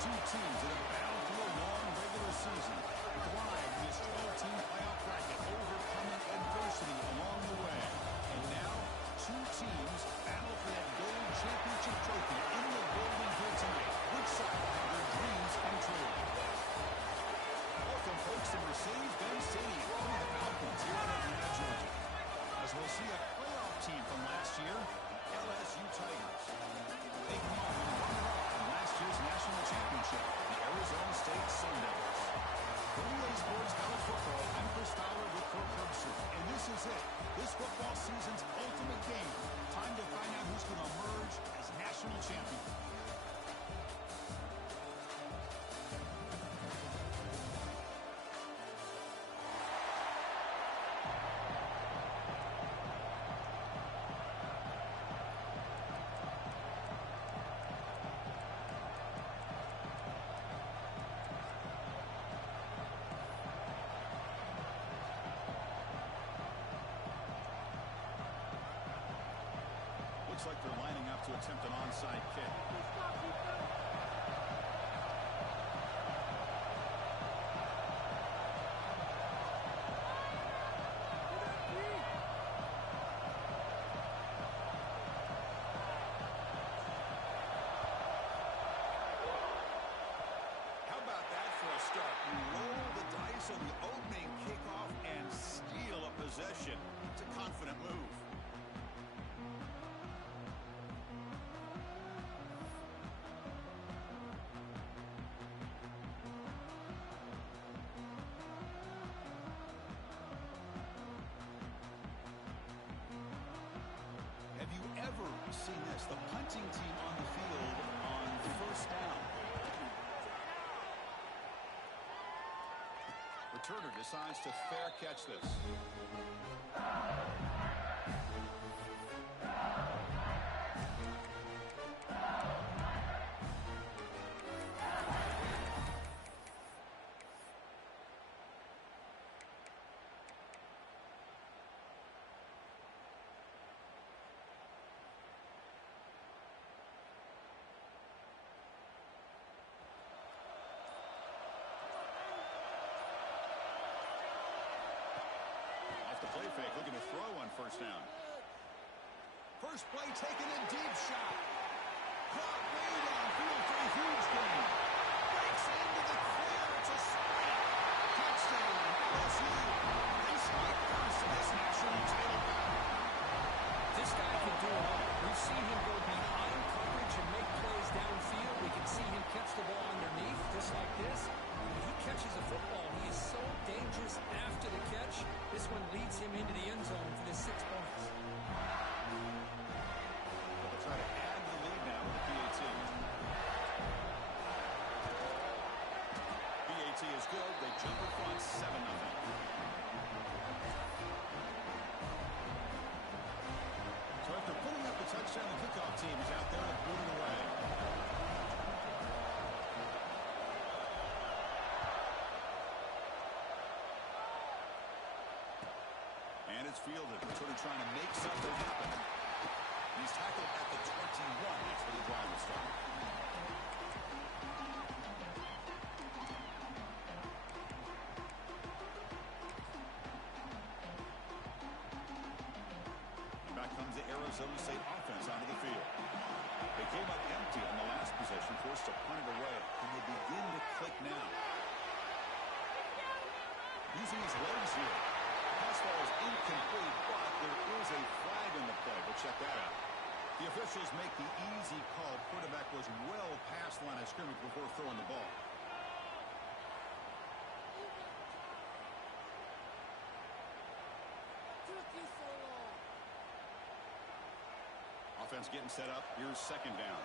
Two teams that have battled through a long regular season, thrived in this 12-team playoff bracket, overcoming adversity along the way. And now, two teams battle for that gold championship trophy in the building here tonight. Which side will have their dreams come true? Welcome, folks, to Mercedes-Benz Stadium for the Falcons here in Atlanta, Georgia. As we'll see a playoff team from last year, the LSU Tigers. They come off with a runner-up in last year's national championship, the Arizona State Sun Devils. For EA Sports College Football, I'm Chris Fowler with Kirk Herbstreit. And this is it. This football season's ultimate game. Time to find out who's going to emerge as national champion. Looks like they're lining up to attempt an onside kick. How about that for a start? You roll the dice on the opening kickoff and steal a possession. It's a confident move. Have you ever seen this? The punting team on the field on first down. Returner decides to fair catch this. The play fake, looking to throw on first down. First play taken a deep shot. Caught way downfield for a huge gain. Breaks into the clear. It's a sprint. Touchdown, LSU. They strike first in this national title bout. This guy can do it all. We've seen him go behind coverage and make plays downfield. We can see him catch the ball underneath, just like this. When he catches a football, he is so dangerous after the catch. This one leads him into the end zone for the 6 points. They'll try to add to the lead now with the PAT. PAT is good. They jump in front 7-0. So after putting up the touchdown, the kickoff team is out there to boot it away. And it's fielded. Returner trying to make something happen. He's tackled at the 21. That's where the drive will start. And back comes the Arizona State offense onto the field. They came up empty on the last possession, forced to punt it away. And they begin to click now. Using his legs here. Pass ball is incomplete, but there is a flag in the play. We'll check that out. The officials make the easy call. Quarterback was well past the line of scrimmage before throwing the ball. Offense getting set up. Here's second down.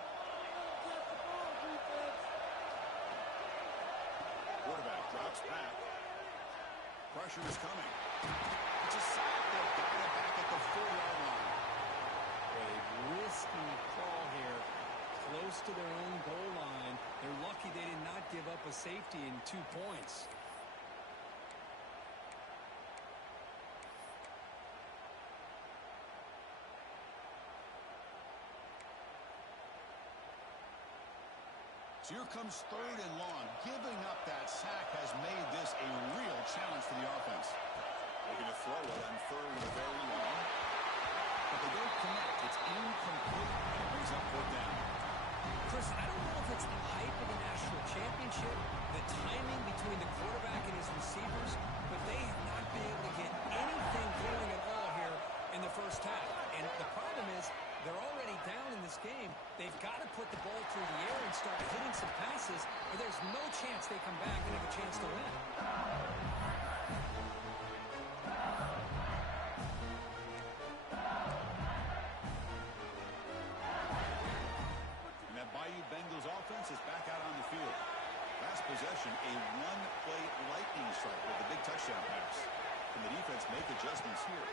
Quarterback drops back. Pressure is coming. It's a sack. They've got it back at the 4-yard line. A risky call here. Close to their own goal line. They're lucky they did not give up a safety in 2 points. So here comes 3rd and long. Giving up that sack has made this a real challenge for the offense. Looking to throw it on 3rd and very long. But they don't connect. It's incomplete. And it brings up 4th down. Chris, I don't know if it's the hype of the national championship, the timing between the quarterback and his receivers, but they have not been able to get anything going at all here in the first half. And the problem is they're already down in this game. They've got to put the ball through the air and start hitting some passes, or there's no chance they come back and have a chance to win. Bengals offense is back out on the field. Last possession, a one-play lightning strike with a big touchdown pass. Can the defense make adjustments here?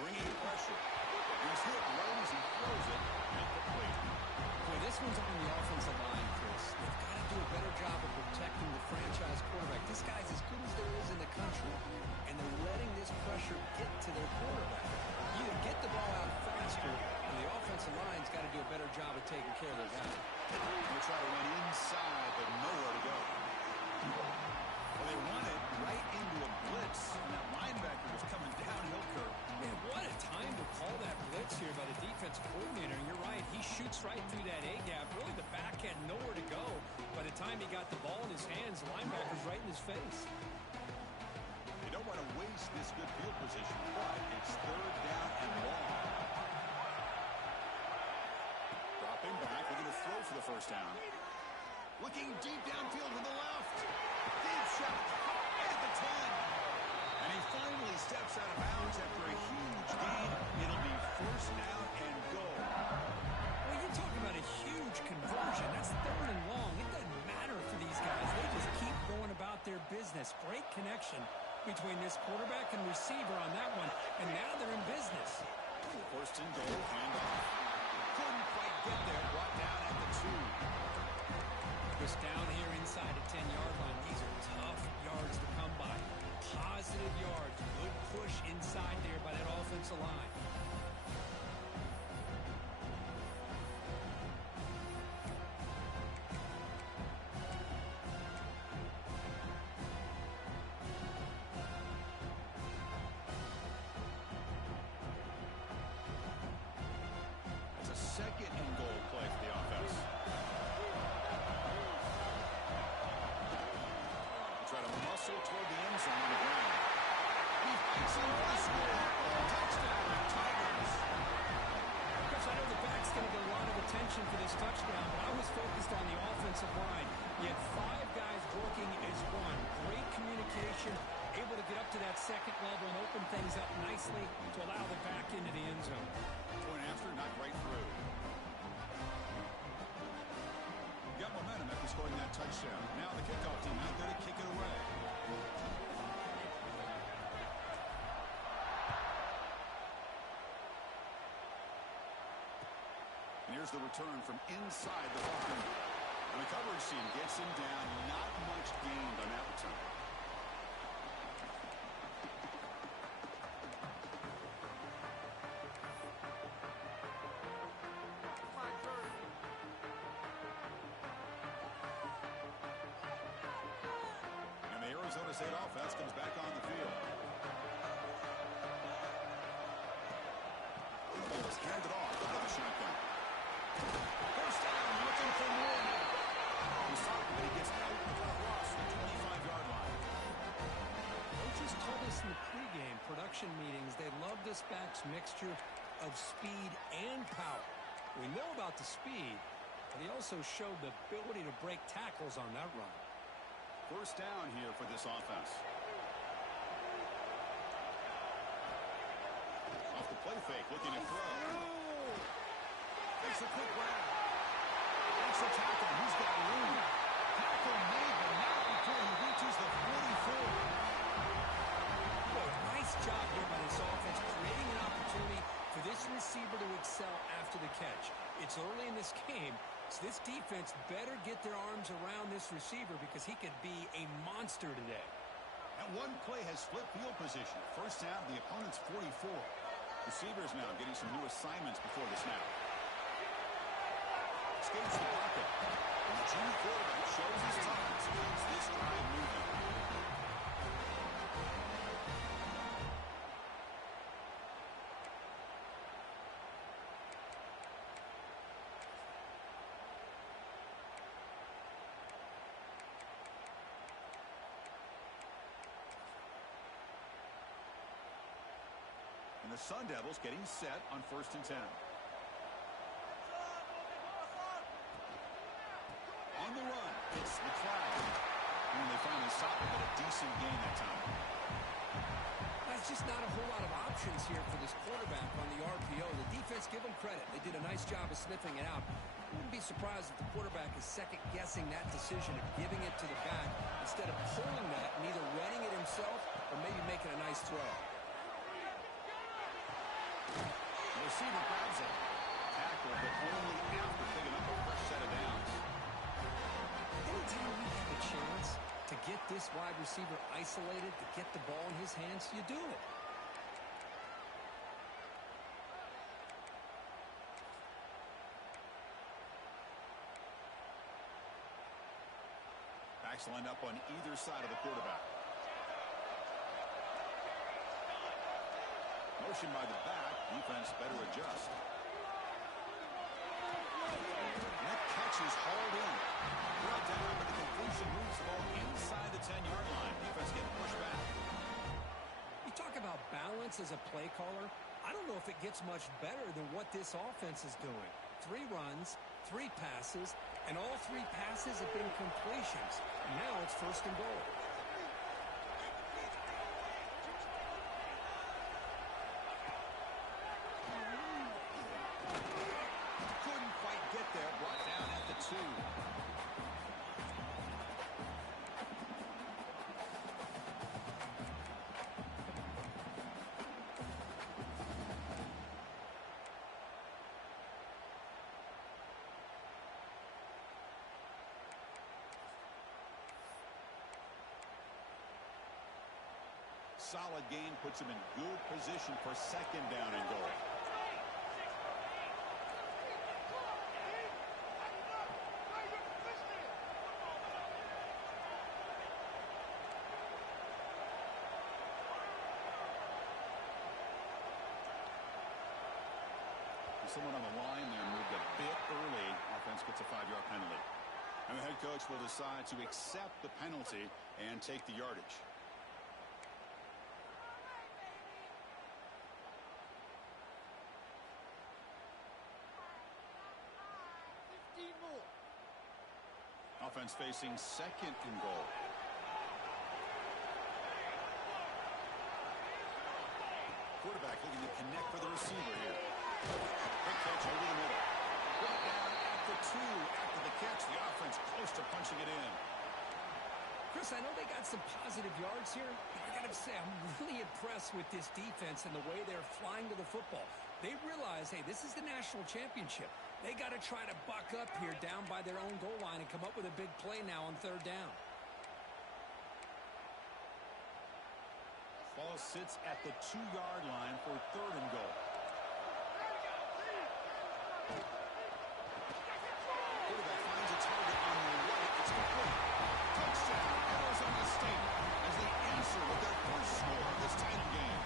Bringing pressure. He's hit right as he throws it at the plate. Boy, this one's on the offensive line, Chris. They've got to do a better job of protecting the franchise quarterback. This guy's as good as there is in the country, and they're letting this pressure get to their quarterback. You either get the ball out faster, and the offensive line's got to do a better job of taking care of their guy. They try to run inside, but nowhere to go. Well, they run it right into a blitz, and that linebacker was coming downhill curve. Man, what a time to call that blitz here by the defensive coordinator. And you're right, he shoots right through that A-gap. Really, the back had nowhere to go. By the time he got the ball in his hands, the linebacker's right in his face. You don't want to waste this good field position, but it's 3rd down and long. Dropping back, they're going to throw for the first down. Looking deep downfield to the left. Deep shot at the 10. And he finally steps out of bounds after a huge gain. It'll be 1st down and goal. Well, you're talking about a huge conversion. That's 3rd and long. It doesn't matter for these guys. They just keep going about their business. Great connection between this quarterback and receiver on that one. And now they're in business. 1st and goal, handoff. Couldn't quite get there. Brought down at the 2. Just down here inside the 10-yard line. These are tough yards to come by. Positive yards. Good push inside there by that offensive line. It's a 2nd and goal play for the offense. Try to muscle toward the end zone on the ground. He fights in for the score. Touchdown, Tigers. Chris, I know the back's going to get a lot of attention for this touchdown, but I was focused on the offensive line. You had 5 guys working as one. Great communication, able to get up to that 2nd level and open things up nicely to allow the back into the end zone. Point after, not right through. Got momentum after scoring that touchdown. Now the kickoff team out there to kick it away. And here's the return from inside the 5. And the coverage team gets him down. Not much gained on that return. Arizona State offense comes back on the field. The ball is handed off out of the shotgun. 1st down, looking for more now. He's stopped, but he gets out across the 25-yard line. Coaches told us in the pregame production meetings they love this back's mixture of speed and power. We know about the speed, but he also showed the ability to break tackles on that run. 1st down here for this offense. Off the play fake, looking to throw. Takes a quick grab. Makes a tackle. He's got room. Tackle made, but not before he reaches the 44. Boy, nice job here by this offense, creating an opportunity for this receiver to excel after the catch. It's early in this game. So this defense better get their arms around this receiver because he could be a monster today. That one play has split field position. 1st down, the opponent's 44. Receivers now getting some new assignments before the snap. escapes the pocket. And the junior quarterback shows his toughness and keeps this drive moving. And the Sun Devils getting set on 1st and 10. On the run, it's McLeod. And they finally stop it, but a decent gain that time. That's just not a whole lot of options here for this quarterback on the RPO. The defense, give them credit. They did a nice job of sniffing it out. Wouldn't be surprised if the quarterback is second-guessing that decision of giving it to the back instead of pulling that and either running it himself or maybe making a nice throw. The receiver grabs it. Tackle, but only after picking up a fresh set of downs. Anytime you have a chance to get this wide receiver isolated, to get the ball in his hands, you do it. Backs lined up on either side of the quarterback. Motion by the back. Defense better adjust. That catch is hauled in. Brought down, but the completion moves the ball inside the 10-yard line. Defense getting pushed back. You talk about balance as a play caller. I don't know if it gets much better than what this offense is doing. 3 runs, 3 passes, and all 3 passes have been completions. And now it's 1st and goal. Couldn't quite get there. Brought down at the 2. Solid gain puts him in good position for 2nd down and goal. Someone on the line there moved a bit early. Offense gets a 5-yard penalty. And the head coach will decide to accept the penalty and take the yardage. Offense facing 2nd and goal. Quarterback looking to connect with the receiver here. Quick catch over the middle. Put it down at the 2 after the catch. The offense close to punching it in. Chris, I know they got some positive yards here, but I got to say, I'm really impressed with this defense and the way they're flying to the football. They realize, hey, this is the national championship. They got to try to buck up here down by their own goal line and come up with a big play now on 3rd down. Ball sits at the 2-yard line for 3rd and goal. Quarterback finds a target on the right. It's complete. Touchdown, Arizona State, as they answer with their first score of this title game.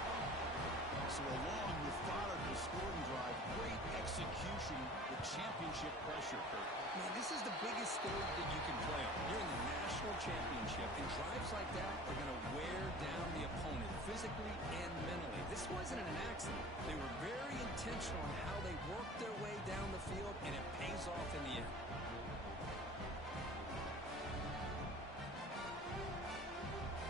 So a long, methodical scoring drive. Great execution with championship pressure, Kurt. Man, this is the biggest stage that you can play on. You're in the national championship, and drives like that are going to wear down the opponent physically and mentally. This wasn't an accident. They were very intentional on how they worked their way down the field, and it pays off in the end.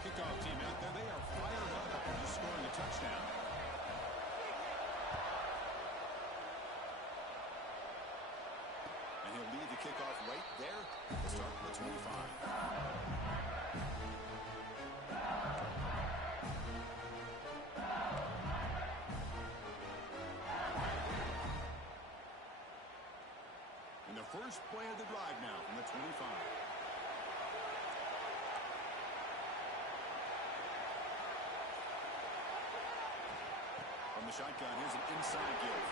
Kickoff team out there. They are fired up after scoring a touchdown. And he'll lead the kickoff right there to start the 25. And the first play of the drive now from the 25. From the shotgun, here's an inside give.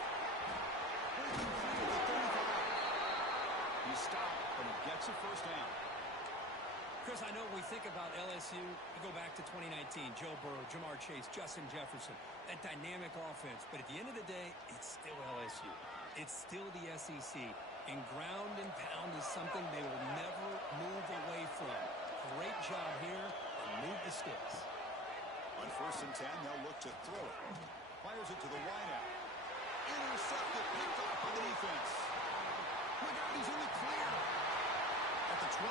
gets a first down. Chris, I know we think about LSU, we go back to 2019, Joe Burrow, Jamar Chase, Justin Jefferson, that dynamic offense. But at the end of the day, it's still LSU. It's still the SEC. And ground and pound is something they will never move away from. Great job here and move the sticks. On 1st and 10, they'll look to throw it. Fires it to the wideout. Intercepted, picked off by the defense. Look out, he's in the clear. At the 20.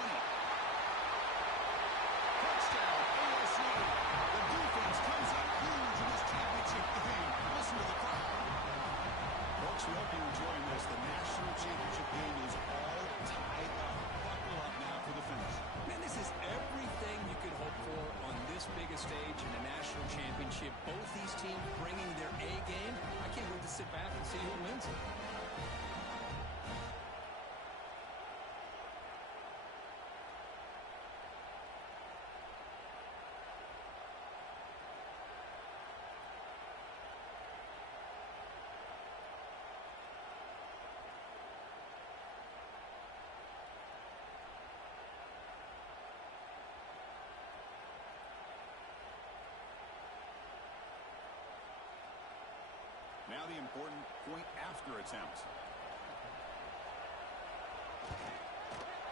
Touchdown, ASU. The defense comes up huge in this championship game. Listen to the crowd. Folks, we hope you're enjoying this. The national championship game is all tied up. Buckle up now for the finish. Man, this is everything you could hope for on this biggest stage in the national championship. Both these teams bringing their A game. I can't wait to sit back and see who wins it. Now the important point after attempt.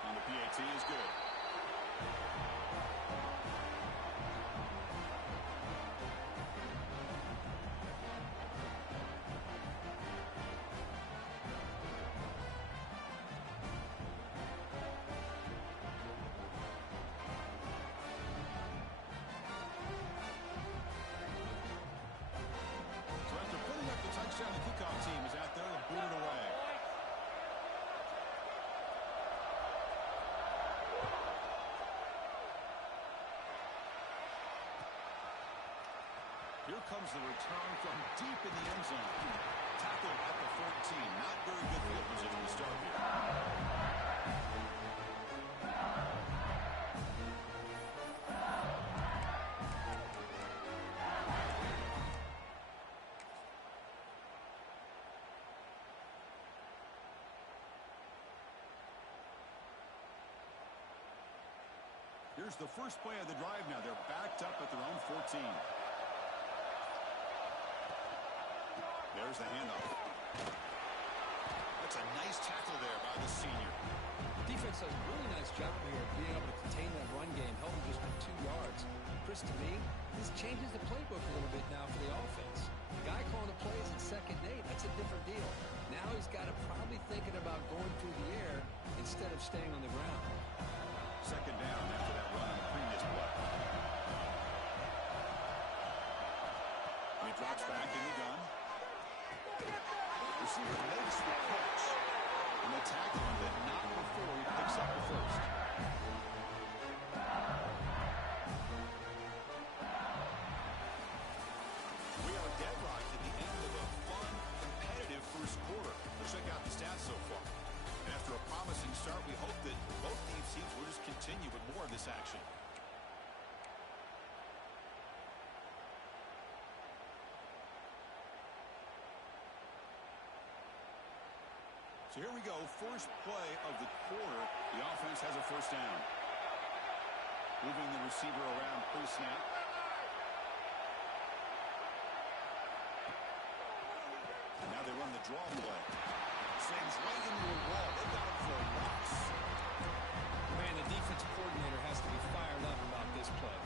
And the PAT is good. Touchdown, the kickoff team is out there to boot it away. Here comes the return from deep in the end zone. Tackled at the 14. Not very good field position to start here. Here's the first play of the drive now. They're backed up at their own 14. There's the handoff. That's a nice tackle there by the senior. Defense does a really nice job here of being able to contain that run game, held him just for 2 yards. Chris, to me, this changes the playbook a little bit now for the offense. The guy calling the plays at 2nd and 8, that's a different deal. Now he's got to probably thinking about going through the air instead of staying on the ground. 2nd down after that run on the previous play. He drops back in the gun. Receiver makes the catch. And they tackle him, but not before he picks up the first. We are deadlocked at the end of a fun, competitive first quarter. Let's check out the stats so far. And after a promising start, we hope that both these teams will just continue with more of this action. So here we go, first play of the quarter. The offense has a first down. Moving the receiver around pre-snap. And now they run the draw play. Sings right into a wall. They got him for a loss. Man, the defensive coordinator has to be fired up about this play.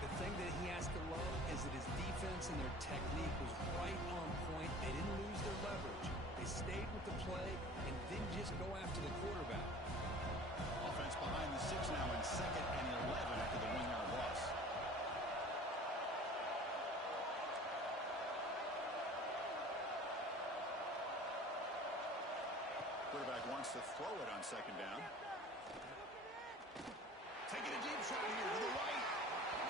The thing that he has to love is that his defense and their technique was right on point. They didn't lose their leverage. They stayed with the play and didn't just go after the quarterback. Offense behind the 6 now in 2nd and 11 after the 1-yard loss. Quarterback wants to throw it on 2nd down. Taking a deep shot here to the right.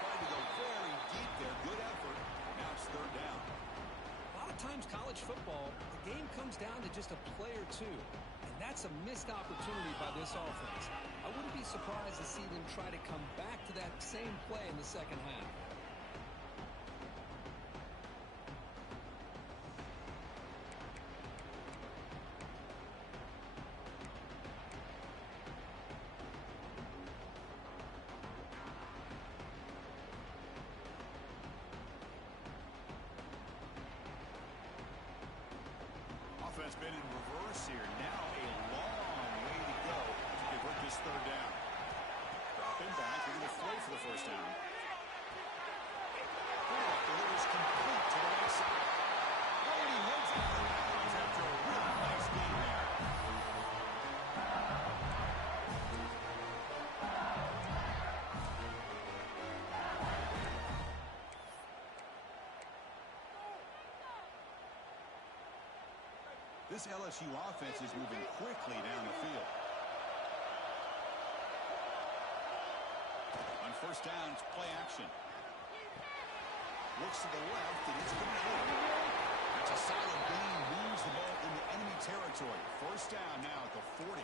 Tried to go very deep there. Good effort. Now it's 3rd down. A lot of times college football, the game comes down to just a play or two. And that's a missed opportunity by this offense. I wouldn't be surprised to see them try to come back to that same play in the 2nd half. it's been in reverse here. Now a long way to go to convert this third down. Dropping back, they're going to throw for the first down. Quarterback delivers complete to the right side. Brady hits out of bounds after a really nice game there. This LSU offense is moving quickly down the field. On first down, it's play action. Looks to the left, and it's complete. That's a solid gain, moves the ball into enemy territory. First down now at the 40.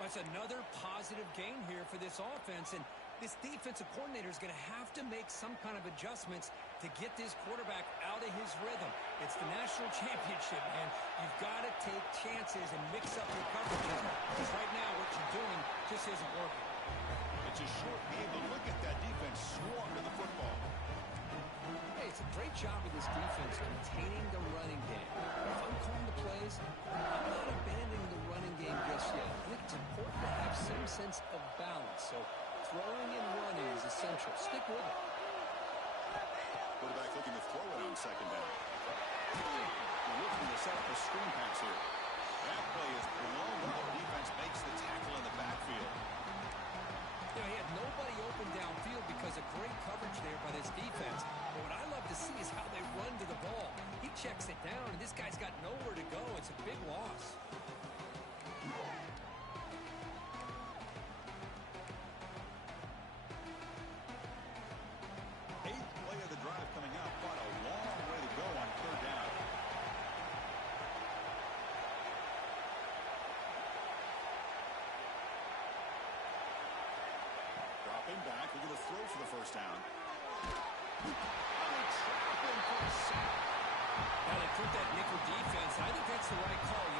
That's another positive gain here for this offense, and this defensive coordinator is going to have to make some kind of adjustments to get this quarterback out of his rhythm. It's the national championship, man. You've got to take chances and mix up your coverages, because right now what you're doing just isn't working. It's a short game, but look at that defense swarm to the football. Hey, it's a great job of this defense containing the running game. If I'm calling the plays, I'm not abandoning the running game just yet. I think it's important to have some sense of balance. So throwing and running is essential. Stick with it. Quarterback looking to throw it on second down. Looking to set up a screen pass here. That play is blown up. Defense makes the tackle in the backfield. You know, he had nobody open downfield because of great coverage there by this defense. But what I love to see is how they run to the ball. He checks it down, and this guy's got nowhere to go. It's a big loss. Eighth play of the drive coming up. Quite a long way to go on third down. Dropping back, we're going to throw for the first down. Now they put that nickel defense. I think that's the right call.